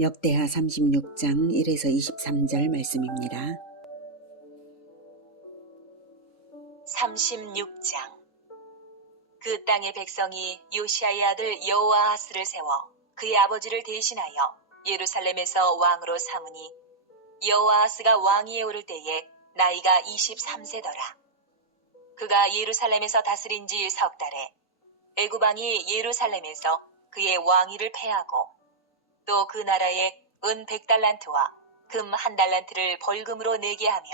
역대하 36장 1에서 23절 말씀입니다. 36장. 그 땅의 백성이 요시아의 아들 여호아하스를 세워 그의 아버지를 대신하여 예루살렘에서 왕으로 삼으니 여호아하스가 왕위에 오를 때에 나이가 23세더라. 그가 예루살렘에서 다스린 지 석 달에 애굽 왕이 예루살렘에서 그의 왕위를 패하고 또 그 나라에 은 100달란트와 금 1달란트를 벌금으로 내게 하며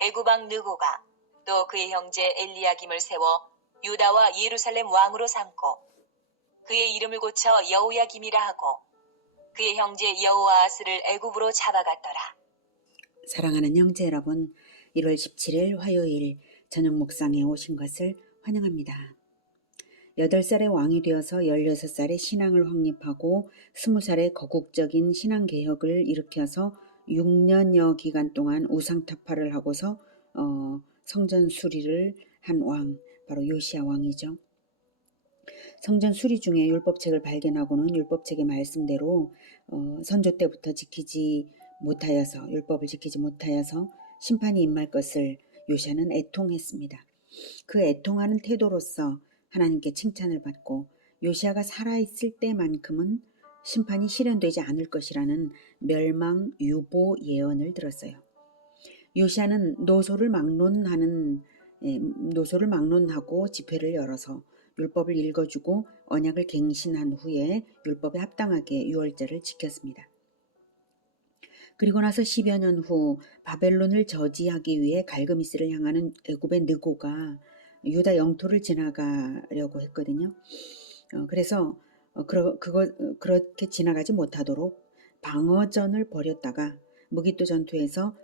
애굽 왕 느고가 또 그의 형제 엘리야김을 세워 유다와 예루살렘 왕으로 삼고 그의 이름을 고쳐 여호야김이라 하고 그의 형제 여호아하스를 애굽으로 잡아갔더라. 사랑하는 형제 여러분, 1월 17일 화요일 저녁 묵상에 오신 것을 환영합니다. 8살에 왕이 되어서 16살에 신앙을 확립하고 20살에 거국적인 신앙개혁을 일으켜서 6년여 기간 동안 우상타파를 하고서 성전 수리를 한 왕, 바로 요시야 왕이죠. 성전 수리 중에 율법책을 발견하고는 율법책의 말씀대로 선조 때부터 율법을 지키지 못하여서 심판이 임할 것을 요시야는 애통했습니다. 그 애통하는 태도로서 하나님께 칭찬을 받고 요시야가 살아있을 때만큼은 심판이 실현되지 않을 것이라는 멸망 유보 예언을 들었어요. 요시야는 노소를 막론하고 집회를 열어서 율법을 읽어주고 언약을 갱신한 후에 율법에 합당하게 유월절을 지켰습니다. 그리고 나서 10여 년 후 바벨론을 저지하기 위해 갈그미스를 향하는 애굽의 느고가 유다 영토를 지나가려고 했거든요. 그래서 그렇게 지나가지 못하도록 방어전을 벌였다가 무기토 전투에서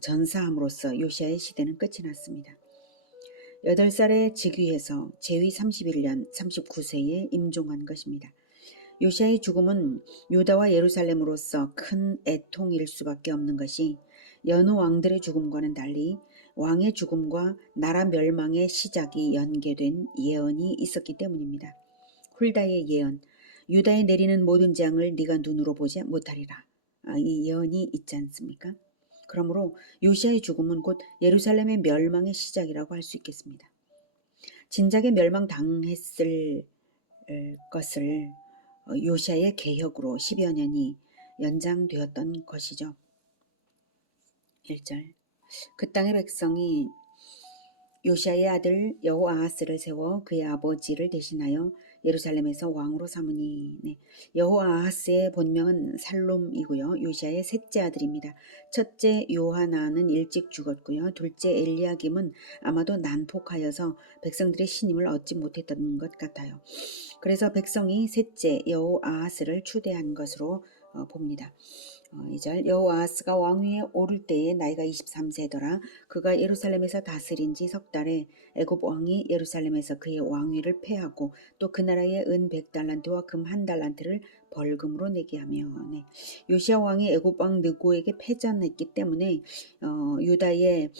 전사함으로써 요시야의 시대는 끝이 났습니다. 8살에 즉위해서 재위 31년 39세에 임종한 것입니다. 요시야의 죽음은 유다와 예루살렘으로서 큰 애통일 수밖에 없는 것이 여느 왕들의 죽음과는 달리 왕의 죽음과 나라 멸망의 시작이 연계된 예언이 있었기 때문입니다. 훌다의 예언, 유다에 내리는 모든 재앙을 네가 눈으로 보지 못하리라. 이 예언이 있지 않습니까? 그러므로 요시야의 죽음은 곧 예루살렘의 멸망의 시작이라고 할 수 있겠습니다. 진작에 멸망당했을 것을 요시야의 개혁으로 10여 년이 연장되었던 것이죠. 1절. 그 땅의 백성이 요시야의 아들 여호아하스를 세워 그의 아버지를 대신하여 예루살렘에서 왕으로 삼으니. 여호아하스의 본명은 살룸이고요. 요시야의 셋째 아들입니다. 첫째 요하나는 일찍 죽었고요. 둘째 엘리야김은 아마도 난폭하여서 백성들의 신임을 얻지 못했던 것 같아요. 그래서 백성이 셋째 여호아하스를 추대한 것으로 봅니다. 2절. 여호아하스가 왕위에 오를 때에 나이가 23세더라. 그가 예루살렘에서 다스린 지 석 달에 애굽 왕이 예루살렘에서 그의 왕위를 패하고 또 그 나라에 은 100달란트와 금 1달란트를 벌금으로 내게 하며. 요시야 왕이 애굽 왕 느고에게 패전했기 때문에 유다의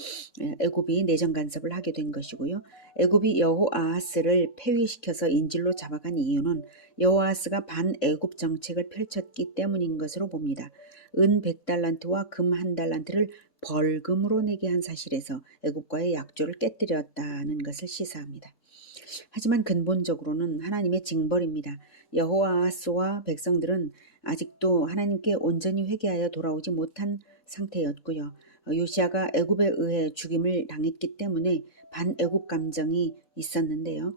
애굽이 내정 간섭을 하게 된 것이고요. 애굽이 여호아하스를 폐위시켜서 인질로 잡아간 이유는 여호아하스가 반애굽 정책을 펼쳤기 때문인 것으로 봅니다. 은 100달란트와 금 1달란트를 벌금으로 내게 한 사실에서 애굽과의 약조를 깨뜨렸다는 것을 시사합니다. 하지만 근본적으로는 하나님의 징벌입니다. 여호아하스와 백성들은 아직도 하나님께 온전히 회개하여 돌아오지 못한 상태였고요. 요시야가 애굽에 의해 죽임을 당했기 때문에 반애굽 감정이 있었는데요.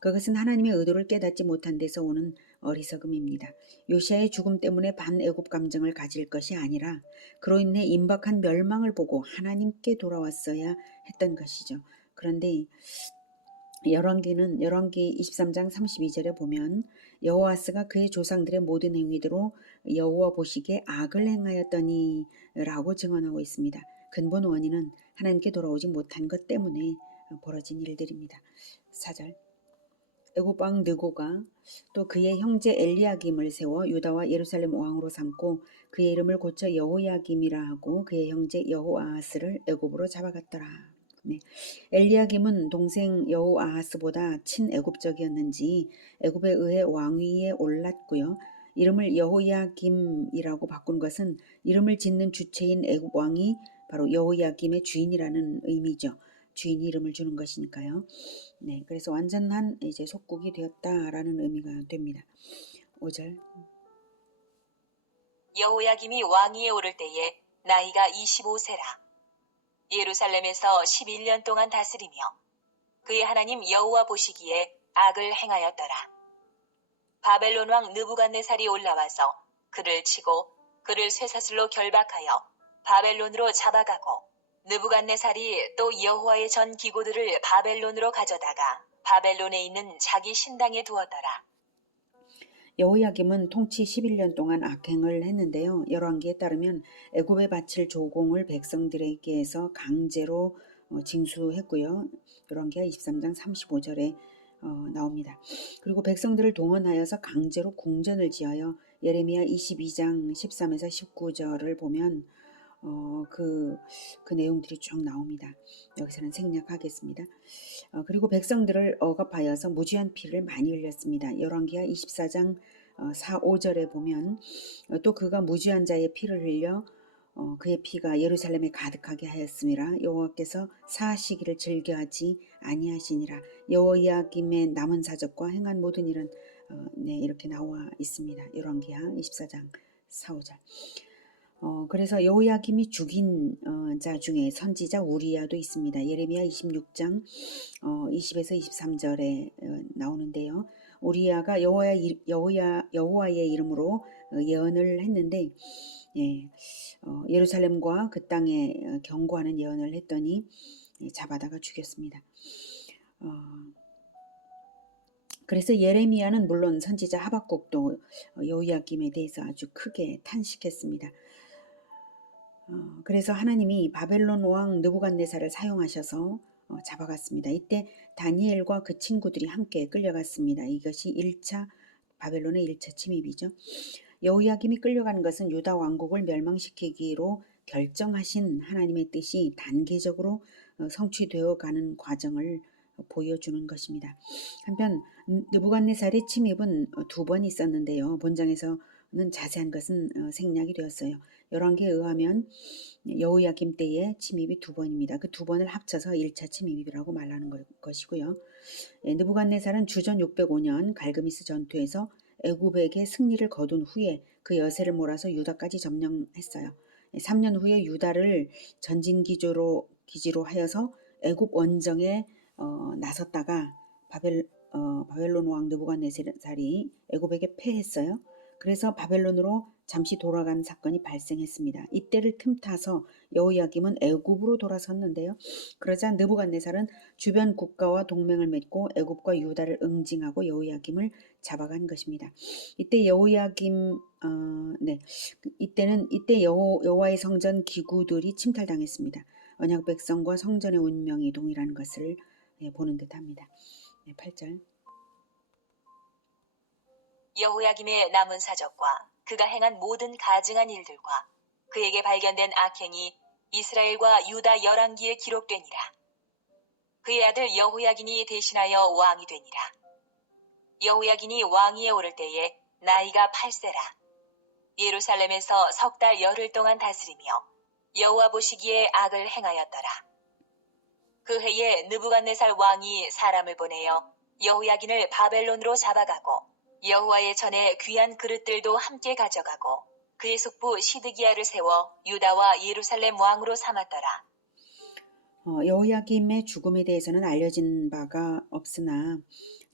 그것은 하나님의 의도를 깨닫지 못한 데서 오는 어리석음입니다. 요시야의 죽음 때문에 반애굽 감정을 가질 것이 아니라 그로 인해 임박한 멸망을 보고 하나님께 돌아왔어야 했던 것이죠. 그런데 열왕기 23장 32절에 보면 여호아스가 그의 조상들의 모든 행위대로 여호와 보시기에 악을 행하였더니 라고 증언하고 있습니다. 근본 원인은 하나님께 돌아오지 못한 것 때문에 벌어진 일들입니다. 4절. 애굽 왕 느고가 또 그의 형제 엘리야김을 세워 유다와 예루살렘 왕으로 삼고 그의 이름을 고쳐 여호야김이라 하고 그의 형제 여호아하스를 애굽으로 잡아갔더라. 엘리야김은 동생 여호아하스보다 친애굽적이었는지 애굽에 의해 왕위에 올랐고요. 이름을 여호야김이라고 바꾼 것은 이름을 짓는 주체인 애굽 왕이 바로 여호야김의 주인이라는 의미죠. 주인이 이름을 주는 것이니까요. 네, 그래서 완전한 이제 속국이 되었다라는 의미가 됩니다. 5절. 여호야김이 왕위에 오를 때에 나이가 25세라. 예루살렘에서 11년 동안 다스리며 그의 하나님 여호와 보시기에 악을 행하였더라. 바벨론 왕 느부갓네살이 올라와서 그를 치고 그를 쇠사슬로 결박하여 바벨론으로 잡아가고 느부갓네살이 또 여호와의 전 기고들을 바벨론으로 가져다가 바벨론에 있는 자기 신당에 두었더라. 여호야김은 통치 11년 동안 악행을 했는데요. 열왕기에 따르면 애굽에 바칠 조공을 백성들에게서 강제로 징수했고요. 열왕기하 23장 35절에 나옵니다. 그리고 백성들을 동원하여서 강제로 궁전을 지어요. 예레미야 22장 13에서 19절을 보면 그 내용들이 쭉 나옵니다. 여기서는 생략하겠습니다. 그리고 백성들을 억압하여서 무지한 피를 많이 흘렸습니다. 열왕기하 24장 4, 5절에 보면 또 그가 무지한 자의 피를 흘려 그의 피가 예루살렘에 가득하게 하였음이라. 여호와께서 사하시기를 즐겨하지 아니하시니라. 여호야김의 남은 사적과 행한 모든 일은 네, 이렇게 나와 있습니다. 열왕기하 24장 4, 5절. 그래서 여호야김이 죽인 자 중에 선지자 우리야도 있습니다. 예레미야 26장 20에서 23절에 나오는데요. 우리야가 여호와의 이름으로 예언을 했는데 예루살렘과 그 땅에 경고하는 예언을 했더니 잡아다가 죽였습니다. 그래서 예레미야는 물론 선지자 하박국도 여호야김에 대해서 아주 크게 탄식했습니다. 그래서 하나님이 바벨론 왕 느부갓네살을 사용하셔서 잡아갔습니다. 이때 다니엘과 그 친구들이 함께 끌려갔습니다. 이것이 1차 바벨론의 1차 침입이죠. 여호야김이 끌려간 것은 유다 왕국을 멸망시키기로 결정하신 하나님의 뜻이 단계적으로 성취되어 가는 과정을 보여주는 것입니다. 한편 느부갓네살의 침입은 2번 있었는데요. 본장에서는 자세한 것은 생략이 되었어요. 열왕기에 의하면 여호야김 때의 침입이 2번입니다. 그 2번을 합쳐서 1차 침입이라고 말하는 것이고요. 느부갓네살은 주전 605년 갈그미스 전투에서 애굽에게 승리를 거둔 후에 그 여세를 몰아서 유다까지 점령했어요. 3년 후에 유다를 전진기지로 하여서 애굽 원정에 나섰다가 바벨론 왕 느부갓네살이 애굽에게 패했어요. 그래서 바벨론으로 잠시 돌아간 사건이 발생했습니다. 이때를 틈타서 여호야김은 애굽으로 돌아섰는데요. 그러자 느부갓네살은 주변 국가와 동맹을 맺고 애굽과 유다를 응징하고 여호야김을 잡아간 것입니다. 이때 이때 여호와의 성전 기구들이 침탈당했습니다. 언약 백성과 성전의 운명이 동일한 것을 보는 듯합니다. 8절. 여호야김의 남은 사적과 그가 행한 모든 가증한 일들과 그에게 발견된 악행이 이스라엘과 유다 열왕기에 기록되니라. 그의 아들 여호야긴이 대신하여 왕이 되니라. 여호야긴이 왕위에 오를 때에 나이가 8세라. 예루살렘에서 3달 열흘 동안 다스리며 여호와 보시기에 악을 행하였더라. 그 해에 느부갓네살 왕이 사람을 보내어 여호야긴을 바벨론으로 잡아가고 여호와의 전에 귀한 그릇들도 함께 가져가고 그의 숙부 시드기야를 세워 유다와 예루살렘 왕으로 삼았더라. 여호야김의 죽음에 대해서는 알려진 바가 없으나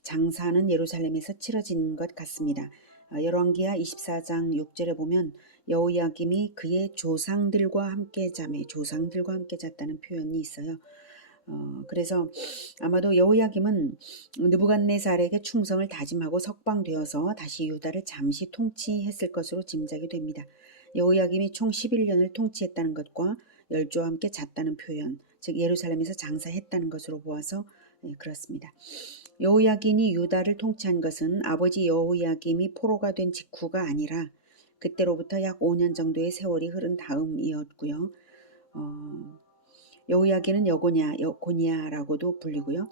장사는 예루살렘에서 치러진 것 같습니다. 열왕기하 24장 6절에 보면 여호야김이 그의 조상들과 함께 잤다는 표현이 있어요. 그래서 아마도 여호야김은 느부갓네살에게 충성을 다짐하고 석방되어서 다시 유다를 잠시 통치했을 것으로 짐작이 됩니다. 여호야김이 총 11년을 통치했다는 것과 열조와 함께 잤다는 표현, 즉 예루살렘에서 장사했다는 것으로 보아서 그렇습니다. 여호야긴이 유다를 통치한 것은 아버지 여호야김이 포로가 된 직후가 아니라 그때로부터 약 5년 정도의 세월이 흐른 다음이었고요. 여호야긴은 고니야라고도 불리고요.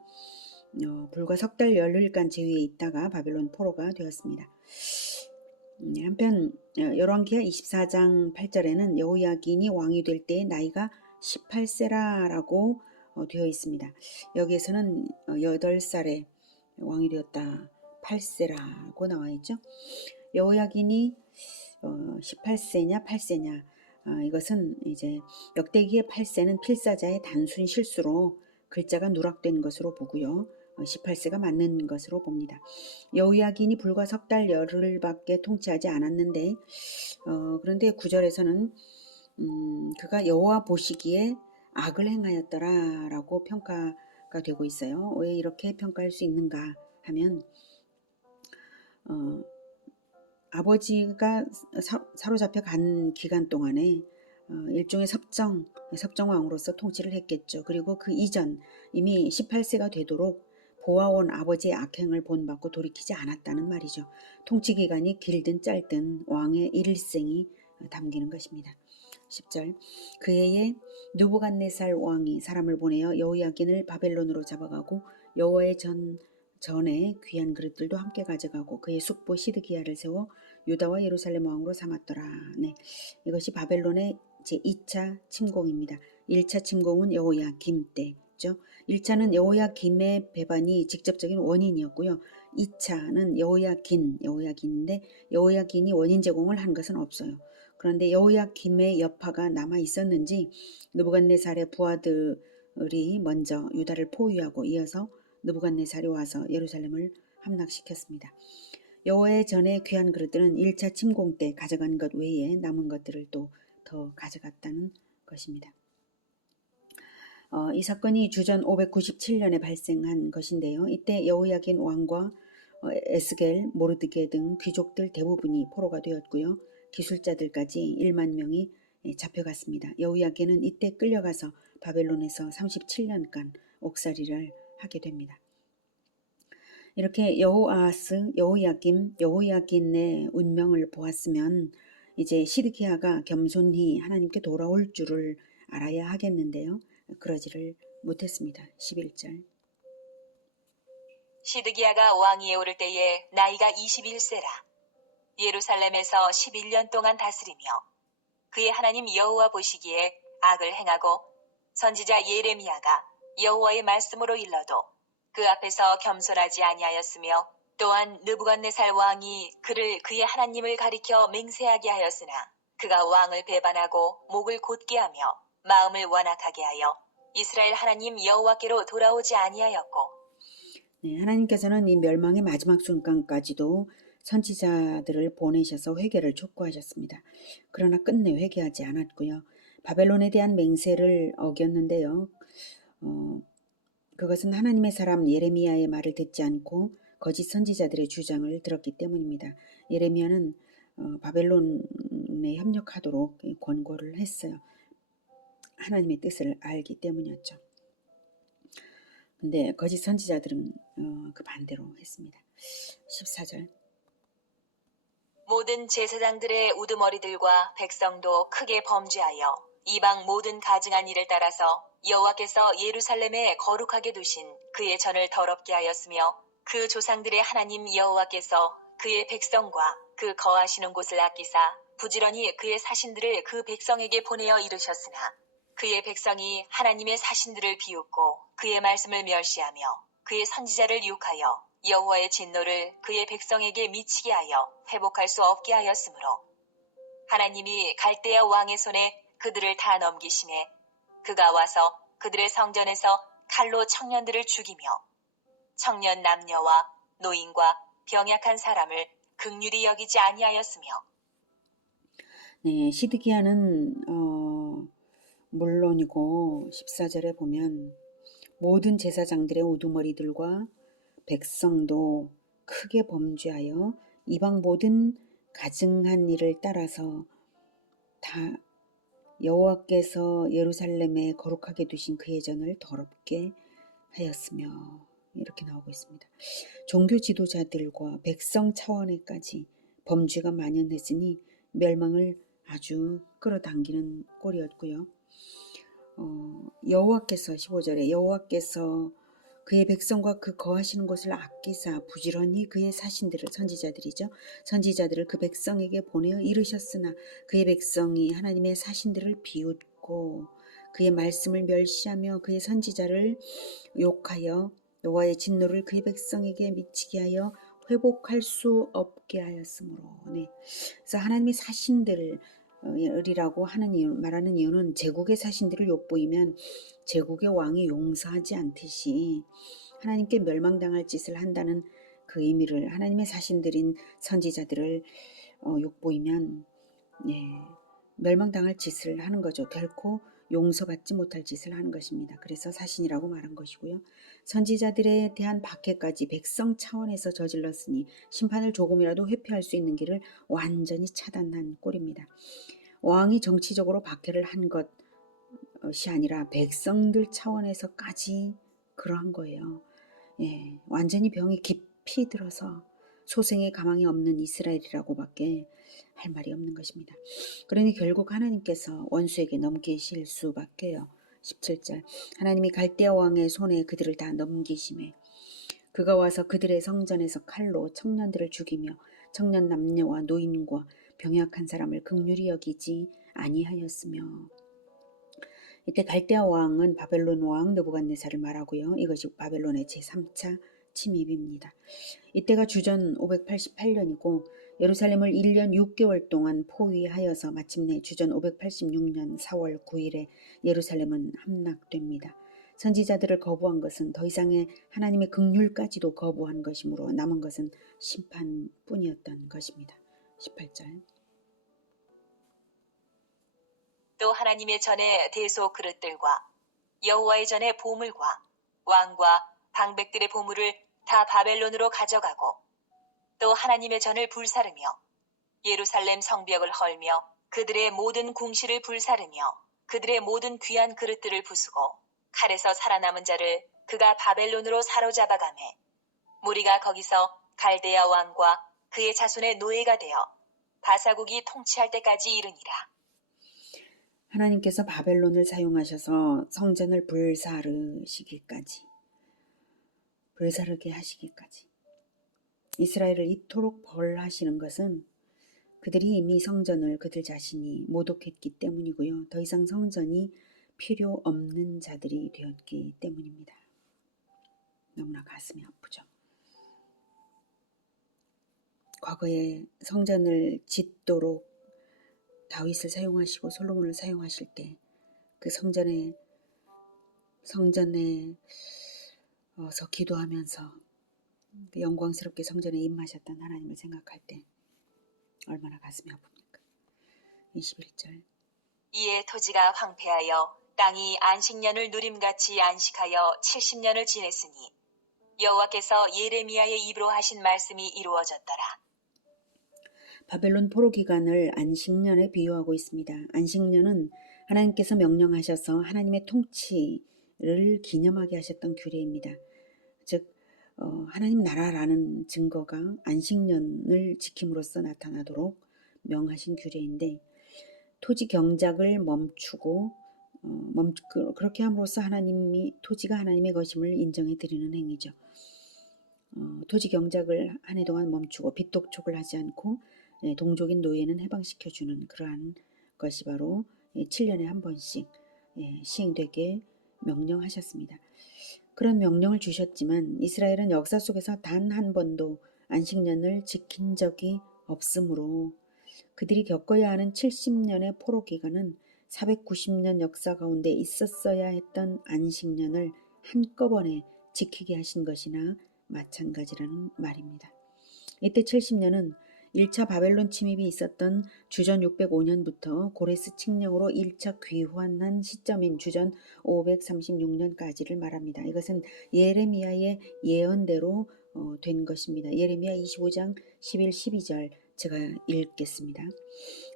불과 3달 열흘간 제위에 있다가 바벨론 포로가 되었습니다. 한편 열왕기하 24장 8절에는 여호야긴이 왕이 될 때 나이가 18세라라고 되어 있습니다. 여기에서는 8살에 왕이 되었다. 8세라고 나와 있죠. 여호야긴이 18세냐 8세냐, 이것은 이제 역대기의 8세는 필사자의 단순 실수로 글자가 누락된 것으로 보고요. 18세가 맞는 것으로 봅니다. 여호야긴이 불과 석 달 열흘밖에 통치하지 않았는데, 그런데 9절에서는 그가 여호와 보시기에 악을 행하였더라라고 평가가 되고 있어요. 왜 이렇게 평가할 수 있는가 하면, 아버지가 사로잡혀 간 기간 동안에 일종의 섭정왕으로서 통치를 했겠죠. 그리고 그 이전 이미 18세가 되도록 보아온 아버지의 악행을 본받고 돌이키지 않았다는 말이죠. 통치 기간이 길든 짧든 왕의 일생이 담기는 것입니다. 10절, 그 해에 느부갓네살 왕이 사람을 보내어 여호야긴을 바벨론으로 잡아가고 여호와의 전에 귀한 그릇들도 함께 가져가고 그의 숙부 시드기야를 세워 유다와 예루살렘 왕으로 삼았더라. 네, 이것이 바벨론의 제2차 침공입니다. 1차 침공은 여호야김 때죠. 1차는 여호야김의 배반이 직접적인 원인이었고요. 2차는 여호야긴인데 여호야긴이 원인 제공을 한 것은 없어요. 그런데 여호야김의 여파가 남아 있었는지 느부갓네살의 부하들이 먼저 유다를 포위하고 이어서 느부갓네살이 와서 예루살렘을 함락시켰습니다. 여호와의 전에 귀한 그릇들은 1차 침공 때 가져간 것 외에 남은 것들을 또 더 가져갔다는 것입니다. 이 사건이 주전 597년에 발생한 것인데요. 이때 여호야긴 왕과 에스겔, 모르드게 등 귀족들 대부분이 포로가 되었고요. 기술자들까지 1만 명이 잡혀갔습니다. 여호야긴은 이때 끌려가서 바벨론에서 37년간 옥살이를 하게 됩니다. 이렇게 여호아하스, 여호야김, 여호야긴의 운명을 보았으면 이제 시드기야가 겸손히 하나님께 돌아올 줄을 알아야 하겠는데요. 그러지를 못했습니다. 11절. 시드기야가 왕위에 오를 때에 나이가 21세라. 예루살렘에서 11년 동안 다스리며 그의 하나님 여호와 보시기에 악을 행하고 선지자 예레미야가 여호와의 말씀으로 일러도 그 앞에서 겸손하지 아니하였으며 또한 느부갓네살 왕이 그를 그의 하나님을 가리켜 맹세하게 하였으나 그가 왕을 배반하고 목을 곧게 하며 마음을 완악하게 하여 이스라엘 하나님 여호와께로 돌아오지 아니하였고. 네, 하나님께서는 이 멸망의 마지막 순간까지도 선지자들을 보내셔서 회개를 촉구하셨습니다. 그러나 끝내 회개하지 않았고요. 바벨론에 대한 맹세를 어겼는데요. 그것은 하나님의 사람 예레미야의 말을 듣지 않고 거짓 선지자들의 주장을 들었기 때문입니다. 예레미야는 바벨론에 협력하도록 권고를 했어요. 하나님의 뜻을 알기 때문이었죠. 근데 거짓 선지자들은 그 반대로 했습니다. 14절. 모든 제사장들의 우두머리들과 백성도 크게 범죄하여 이방 모든 가증한 일을 따라서 여호와께서 예루살렘에 거룩하게 두신 그의 전을 더럽게 하였으며 그 조상들의 하나님 여호와께서 그의 백성과 그 거하시는 곳을 아끼사 부지런히 그의 사신들을 그 백성에게 보내어 이르셨으나 그의 백성이 하나님의 사신들을 비웃고 그의 말씀을 멸시하며 그의 선지자를 욕하여 여호와의 진노를 그의 백성에게 미치게 하여 회복할 수 없게 하였으므로 하나님이 갈대아 왕의 손에 그들을 다 넘기심에 그가 와서 그들의 성전에서 칼로 청년들을 죽이며 청년 남녀와 노인과 병약한 사람을 긍휼히 여기지 아니하였으며. 네, 시드기야는 물론이고 14절에 보면 모든 제사장들의 우두머리들과 백성도 크게 범죄하여 이방 모든 가증한 일을 따라서 다 여호와께서 예루살렘에 거룩하게 두신 그의 전을 더럽게 하였으며 이렇게 나오고 있습니다. 종교 지도자들과 백성 차원에까지 범죄가 만연했으니 멸망을 아주 끌어당기는 꼴이었고요. 여호와께서 15절에 여호와께서 그의 백성과 그 거하시는 곳을 아끼사 부지런히 그의 사신들을 선지자들이죠. 선지자들을 그 백성에게 보내어 이르셨으나 그의 백성이 하나님의 사신들을 비웃고 그의 말씀을 멸시하며 그의 선지자를 욕하여 여호와의 진노를 그의 백성에게 미치게 하여 회복할 수 없게 하였으므로. 네. 그래서 하나님의 사신들이라고 말하는 이유는 제국의 사신들을 욕보이면 제국의 왕이 용서하지 않듯이 하나님께 멸망당할 짓을 한다는 그 의미를, 하나님의 사신들인 선지자들을 욕보이면 멸망당할 짓을 하는 거죠. 결코 용서받지 못할 짓을 하는 것입니다. 그래서 사신이라고 말한 것이고요. 선지자들에 대한 박해까지 백성 차원에서 저질렀으니 심판을 조금이라도 회피할 수 있는 길을 완전히 차단한 꼴입니다. 왕이 정치적으로 박해를 한 것이 아니라 백성들 차원에서까지 그러한 거예요. 완전히 병이 깊이 들어서 소생의 가망이 없는 이스라엘이라고밖에 할 말이 없는 것입니다. 그러니 결국 하나님께서 원수에게 넘기실 수밖에요. 17절 하나님이 갈대아 왕의 손에 그들을 다 넘기심에 그가 와서 그들의 성전에서 칼로 청년들을 죽이며 청년 남녀와 노인과 병약한 사람을 긍휼히 여기지 아니하였으며. 이때 갈대아 왕은 바벨론 왕 느부갓네살을 말하고요. 이것이 바벨론의 제3차 침입입니다. 이때가 주전 588년이고 예루살렘을 1년 6개월 동안 포위하여서 마침내 주전 586년 4월 9일에 예루살렘은 함락됩니다. 선지자들을 거부한 것은 더 이상의 하나님의 긍휼까지도 거부한 것이므로 남은 것은 심판뿐이었던 것입니다. 18절 또 하나님의 전에 대소 그릇들과 여호와의 전에 보물과 왕과 방백들의 보물을 다 바벨론으로 가져가고 또 하나님의 전을 불사르며 예루살렘 성벽을 헐며 그들의 모든 궁시를 불사르며 그들의 모든 귀한 그릇들을 부수고 칼에서 살아남은 자를 그가 바벨론으로 사로잡아가매 무리가 거기서 갈대아 왕과 그의 자손의 노예가 되어 바사국이 통치할 때까지 이르니라. 하나님께서 바벨론을 사용하셔서 성전을 불사르게 하시기까지 이스라엘을 이토록 벌하시는 것은 그들이 이미 성전을 그들 자신이 모독했기 때문이고요. 더 이상 성전이 필요 없는 자들이 되었기 때문입니다. 너무나 가슴이 아프죠. 과거에 성전을 짓도록 다윗을 사용하시고 솔로몬을 사용하실 때 그 성전에서 기도하면서 그 영광스럽게 성전에 임하셨던 하나님을 생각할 때 얼마나 가슴이 아픕니까? 21절 이에 토지가 황폐하여 땅이 안식년을 누림같이 안식하여 70년을 지냈으니 여호와께서 예레미야의 입으로 하신 말씀이 이루어졌더라. 바벨론 포로 기간을 안식년에 비유하고 있습니다. 안식년은 하나님께서 명령하셔서 하나님의 통치를 기념하게 하셨던 규례입니다. 즉 하나님 나라라는 증거가 안식년을 지킴으로써 나타나도록 명하신 규례인데 토지 경작을 멈추고 그렇게 함으로써 토지가 하나님의 것임을 인정해 드리는 행위죠. 토지 경작을 한 해 동안 멈추고 빚독촉을 하지 않고 동족인 노예는 해방시켜주는 그러한 것이 바로 7년에 한 번씩 시행되게 명령하셨습니다. 그런 명령을 주셨지만 이스라엘은 역사 속에서 단 한 번도 안식년을 지킨 적이 없으므로 그들이 겪어야 하는 70년의 포로 기간은 490년 역사 가운데 있었어야 했던 안식년을 한꺼번에 지키게 하신 것이나 마찬가지라는 말입니다. 이때 70년은 1차 바벨론 침입이 있었던 주전 605년부터 고레스 칙령으로 1차 귀환한 시점인 주전 536년까지를 말합니다. 이것은 예레미야의 예언대로 된 것입니다. 예레미야 25장 11, 12절 제가 읽겠습니다.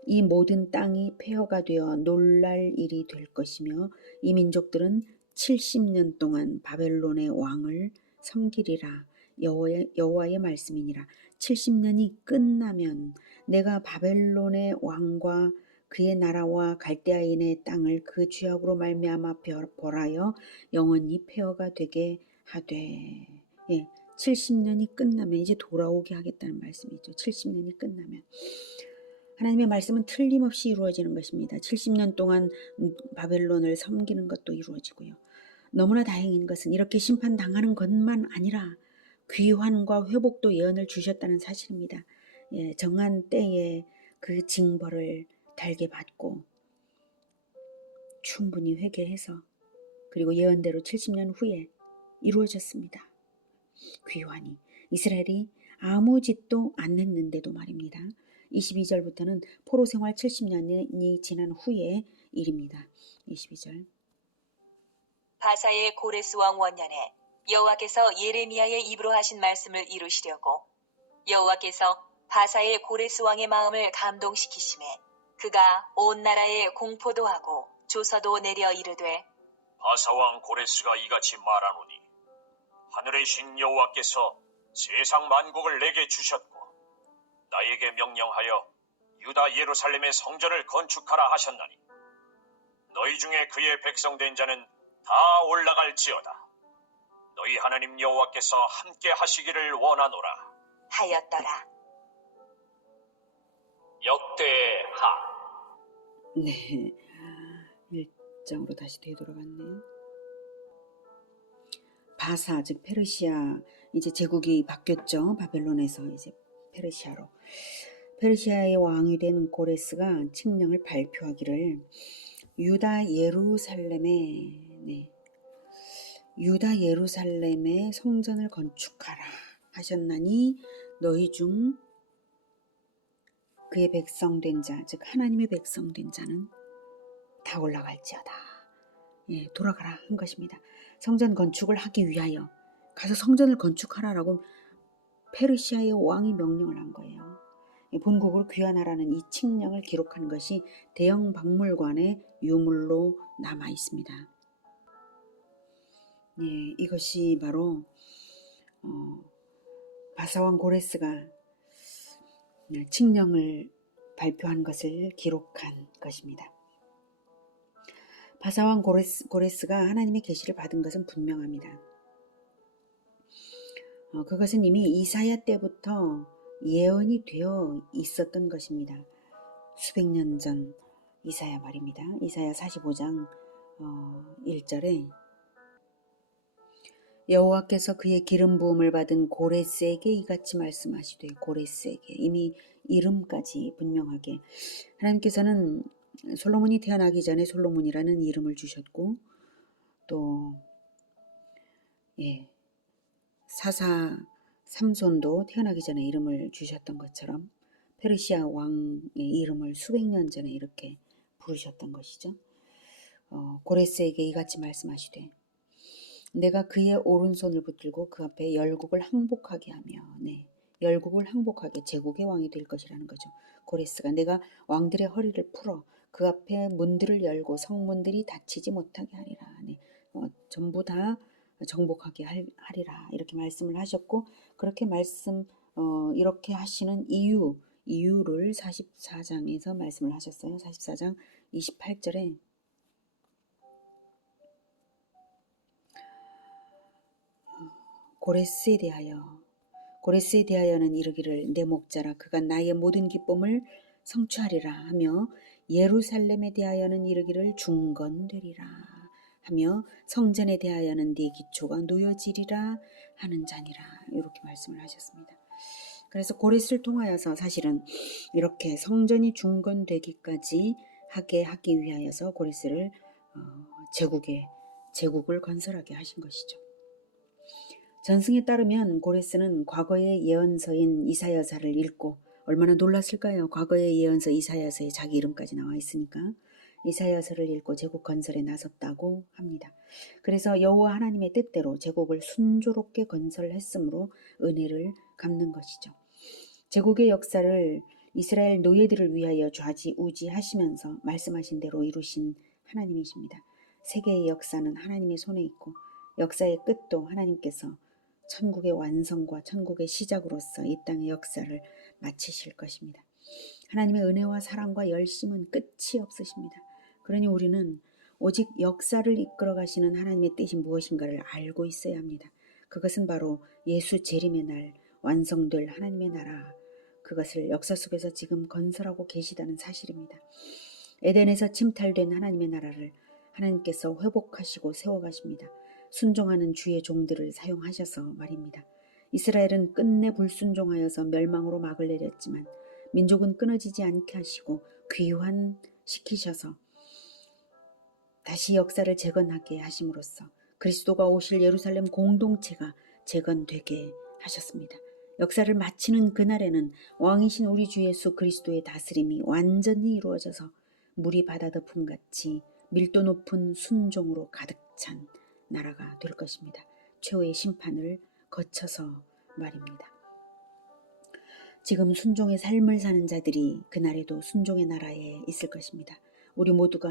이 모든 땅이 폐허가 되어 놀랄 일이 될 것이며 이 민족들은 70년 동안 바벨론의 왕을 섬기리라. 여호와의 말씀이니라. 70년이 끝나면 내가 바벨론의 왕과 그의 나라와 갈대아인의 땅을 그 죄악으로 말미암아 벌하여 영원히 폐허가 되게 하되, 예, 70년이 끝나면 이제 돌아오게 하겠다는 말씀이죠. 70년이 끝나면 하나님의 말씀은 틀림없이 이루어지는 것입니다. 70년 동안 바벨론을 섬기는 것도 이루어지고요. 너무나 다행인 것은 이렇게 심판당하는 것만 아니라 귀환과 회복도 예언을 주셨다는 사실입니다. 예, 정한 때에 그 징벌을 달게 받고 충분히 회개해서 그리고 예언대로 70년 후에 이루어졌습니다. 귀환이 이스라엘이 아무 짓도 안 했는데도 말입니다. 22절부터는 포로 생활 70년이 지난 후의 일입니다. 22절. 바사의 고레스 왕 원년에 여호와께서 예레미야의 입으로 하신 말씀을 이루시려고 여호와께서 바사의 고레스 왕의 마음을 감동시키심에 그가 온 나라에 공포도 하고 조서도 내려 이르되 바사왕 고레스가 이같이 말하노니 하늘의 신 여호와께서 세상 만국을 내게 주셨고 나에게 명령하여 유다 예루살렘의 성전을 건축하라 하셨나니 너희 중에 그의 백성된 자는 다 올라갈지어다. 너희 하나님 여호와께서 함께 하시기를 원하노라 하였더라. 역대하. 네, 1장으로 다시 되돌아갔네요. 바사, 즉 페르시아, 이제 제국이 바뀌었죠. 바벨론에서 이제 페르시아로. 페르시아의 왕이 된 고레스가 칙령을 발표하기를 유다 예루살렘의 성전을 건축하라 하셨나니 너희 중 그의 백성된 자, 즉 하나님의 백성된 자는 다 올라갈지어다. 예, 돌아가라 한 것입니다. 성전 건축을 하기 위하여 가서 성전을 건축하라라고 페르시아의 왕이 명령을 한 거예요. 본국으로 귀환하라는 이 칙령을 기록한 것이 대형 박물관에 유물로 남아 있습니다. 예, 이것이 바로 바사왕 고레스가 칙령을 발표한 것을 기록한 것입니다. 바사왕 고레스가 하나님의 계시를 받은 것은 분명합니다. 그것은 이미 이사야 때부터 예언이 되어 있었던 것입니다. 수백 년 전 이사야 말입니다. 이사야 45장 1절에 여호와께서 그의 기름 부음을 받은 고레스에게 이같이 말씀하시되, 고레스에게 이미 이름까지 분명하게 하나님께서는 솔로몬이 태어나기 전에 솔로몬이라는 이름을 주셨고 또 사사 삼손도 태어나기 전에 이름을 주셨던 것처럼 페르시아 왕의 이름을 수백 년 전에 이렇게 부르셨던 것이죠. 고레스에게 이같이 말씀하시되 내가 그의 오른손을 붙들고 그 앞에 열국을 항복하게 하며, 열국을 항복하게 제국의 왕이 될 것이라는 거죠. 고레스가 내가 왕들의 허리를 풀어 그 앞에 문들을 열고 성문들이 닫히지 못하게 하리라. 전부 다 정복하게 하리라 이렇게 말씀을 하셨고, 그렇게 이렇게 하시는 이유를 44장에서 말씀을 하셨어요. 44장 28절에 고레스에 대하여는 이르기를 내 목자라 그가 나의 모든 기쁨을 성취하리라 하며, 예루살렘에 대하여는 이르기를 중건되리라 하며, 성전에 대하여는 네 기초가 놓여지리라 하는 자니라 이렇게 말씀을 하셨습니다. 그래서 고레스를 통하여서 사실은 이렇게 성전이 중건되기까지 하기 위하여서 고레스를 제국을 건설하게 하신 것이죠. 전승에 따르면 고레스는 과거의 예언서인 이사야서를 읽고 얼마나 놀랐을까요? 과거의 예언서 이사야서에 자기 이름까지 나와 있으니까 이사야서를 읽고 제국 건설에 나섰다고 합니다. 그래서 여호와 하나님의 뜻대로 제국을 순조롭게 건설했으므로 은혜를 갚는 것이죠. 제국의 역사를 이스라엘 노예들을 위하여 좌지우지하시면서 말씀하신 대로 이루신 하나님이십니다. 세계의 역사는 하나님의 손에 있고 역사의 끝도 하나님께서 천국의 완성과 천국의 시작으로서 이 땅의 역사를 마치실 것입니다. 하나님의 은혜와 사랑과 열심은 끝이 없으십니다. 그러니 우리는 오직 역사를 이끌어 가시는 하나님의 뜻이 무엇인가를 알고 있어야 합니다. 그것은 바로 예수 재림의 날 완성될 하나님의 나라, 그것을 역사 속에서 지금 건설하고 계시다는 사실입니다. 에덴에서 침탈된 하나님의 나라를 하나님께서 회복하시고 세워가십니다. 순종하는 주의 종들을 사용하셔서 말입니다. 이스라엘은 끝내 불순종하여서 멸망으로 막을 내렸지만 민족은 끊어지지 않게 하시고 귀환시키셔서 다시 역사를 재건하게 하심으로써 그리스도가 오실 예루살렘 공동체가 재건되게 하셨습니다. 역사를 마치는 그날에는 왕이신 우리 주 예수 그리스도의 다스림이 완전히 이루어져서 물이 바다 덮음같이 밀도 높은 순종으로 가득 찬 나라가 될 것입니다. 최후의 심판을 거쳐서 말입니다. 지금 순종의 삶을 사는 자들이 그날에도 순종의 나라에 있을 것입니다. 우리 모두가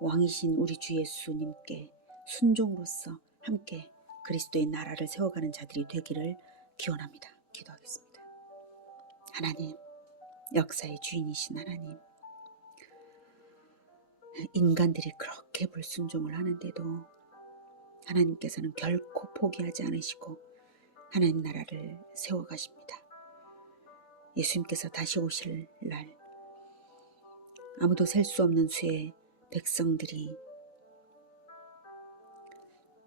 왕이신 우리 주 예수님께 순종으로서 함께 그리스도의 나라를 세워가는 자들이 되기를 기원합니다. 기도하겠습니다. 하나님, 역사의 주인이신 하나님, 인간들이 그렇게 불순종을 하는데도 하나님께서는 결코 포기하지 않으시고 하나님 나라를 세워가십니다. 예수님께서 다시 오실 날 아무도 셀 수 없는 수의 백성들이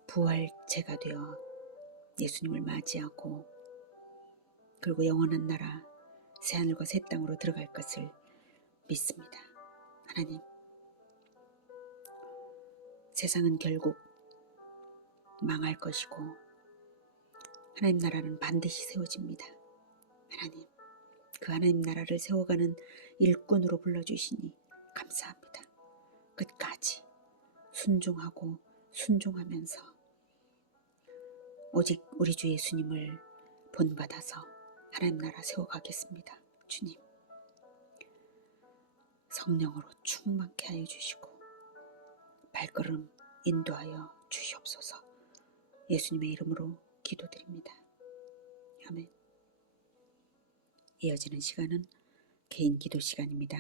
부활체가 되어 예수님을 맞이하고 그리고 영원한 나라 새하늘과 새 땅으로 들어갈 것을 믿습니다. 하나님, 세상은 결국 망할 것이고 하나님 나라는 반드시 세워집니다. 하나님, 그 하나님 나라를 세워가는 일꾼으로 불러주시니 감사합니다. 끝까지 순종하고 순종하면서 오직 우리 주 예수님을 본받아서 하나님 나라 세워가겠습니다. 주님, 성령으로 충만케 하여 주시고 발걸음 인도하여 주시옵소서. 예수님의 이름으로 기도드립니다. 아멘. 이어지는 시간은 개인 기도 시간입니다.